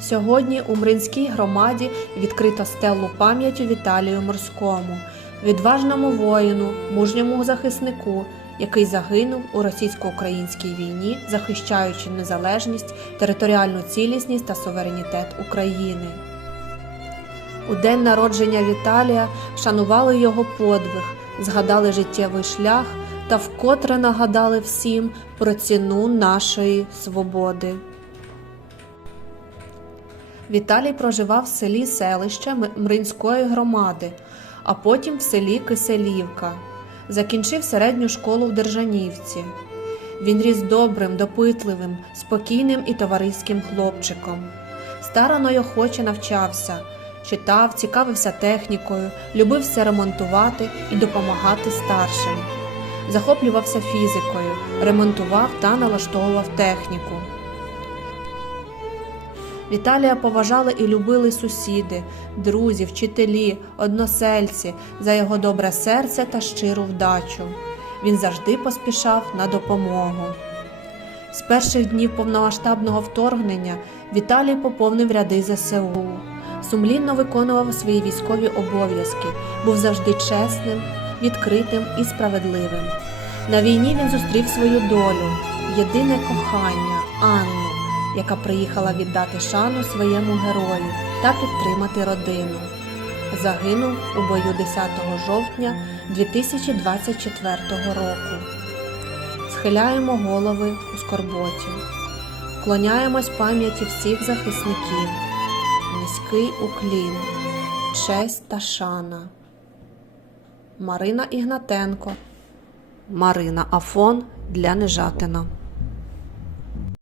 Сьогодні у Мринській громаді відкрито стелу пам'яті Віталію Морському, відважному воїну, мужньому захиснику, який загинув у російсько-українській війні, захищаючи незалежність, територіальну цілісність та суверенітет України. У день народження Віталія шанували його подвиг, згадали життєвий шлях та вкотре нагадали всім про ціну нашої свободи. Віталій проживав в селі селище М- Мринської громади, а потім в селі Киселівка. Закінчив середню школу в Держанівці. Він ріс добрим, допитливим, спокійним і товариським хлопчиком. Старано й охоче навчався, читав, цікавився технікою, любив все ремонтувати і допомагати старшим. Захоплювався фізикою, ремонтував та налаштовував техніку. Віталія поважали і любили сусіди, друзі, вчителі, односельці за його добре серце та щиру вдачу. Він завжди поспішав на допомогу. З перших днів повномасштабного вторгнення Віталій поповнив ряди ЗСУ, сумлінно виконував свої військові обов'язки, був завжди чесним, відкритим і справедливим. На війні він зустрів свою долю, єдине кохання Анну, яка приїхала віддати шану своєму герою та підтримати родину. Загинув у бою 10 жовтня 2024 року. Схиляємо голови у скорботі, вклоняємось пам'яті всіх захисників, низький уклін, честь та шана. Марина Ігнатенко, Марина Афон для Нежатина.